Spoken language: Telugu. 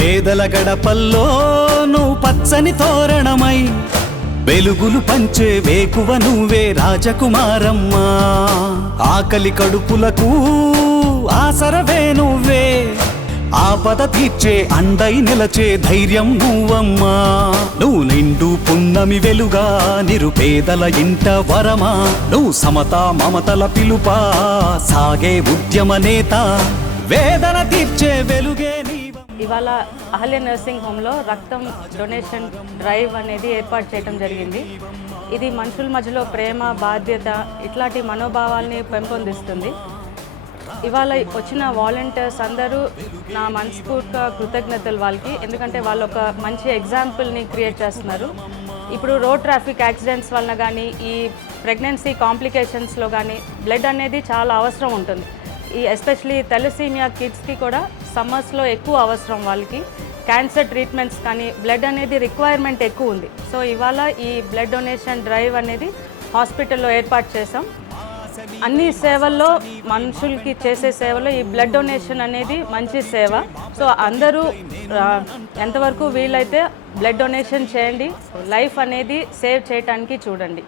పేదల గడపల్లో నువ్వు పచ్చని తోరణమై వెలుగులు పంచే వేకువ నువ్వే రాజకుమారమ్మా. ఆకలి కడుపులకు ఆసరవే నువ్వే, ఆపద తీర్చే అండై నిలచే ధైర్యం నువ్వమ్మా. నువ్వు నిండు పున్నమి వెలుగా నిరుపేదల ఇంట వరమా. నువ్వు సమతా మమతల పిలుపా సాగే ఉద్యమ నేత, వేదన తీర్చే వెలుగే నీవ. ఇవాళ అహల్య నర్సింగ్ హోమ్లో రక్తం డొనేషన్ డ్రైవ్ అనేది ఏర్పాటు చేయడం జరిగింది. ఇది మనుషుల మధ్యలో ప్రేమ, బాధ్యత ఇట్లాంటి మనోభావాల్ని పెంపొందిస్తుంది. ఇవాళ వచ్చిన వాలంటీర్స్ అందరూ నా మనస్ఫూర్తిగా కృతజ్ఞతలు వాళ్ళకి. ఎందుకంటే వాళ్ళు ఒక మంచి ఎగ్జాంపుల్ని క్రియేట్ చేస్తున్నారు. ఇప్పుడు రోడ్ ట్రాఫిక్ యాక్సిడెంట్స్ వలన కానీ, ఈ ప్రెగ్నెన్సీ కాంప్లికేషన్స్లో కానీ బ్లడ్ అనేది చాలా అవసరం ఉంటుంది. ఈ ఎస్పెషలీ థాలసీమియా కిడ్స్కి కూడా సమ్మర్స్లో ఎక్కువ అవసరం. వాళ్ళకి క్యాన్సర్ ట్రీట్మెంట్స్ కానీ బ్లడ్ అనేది రిక్వైర్మెంట్ ఎక్కువ ఉంది. సో ఇవాళ ఈ బ్లడ్ డొనేషన్ డ్రైవ్ అనేది హాస్పిటల్లో ఏర్పాటు చేసాం. అన్ని సేవల్లో, మనుషులకి చేసే సేవలో ఈ బ్లడ్ డొనేషన్ అనేది మంచి సేవ. సో అందరూ ఎంతవరకు వీలైతే బ్లడ్ డొనేషన్ చేయండి. లైఫ్ అనేది సేవ్ చేయడానికి చూడండి.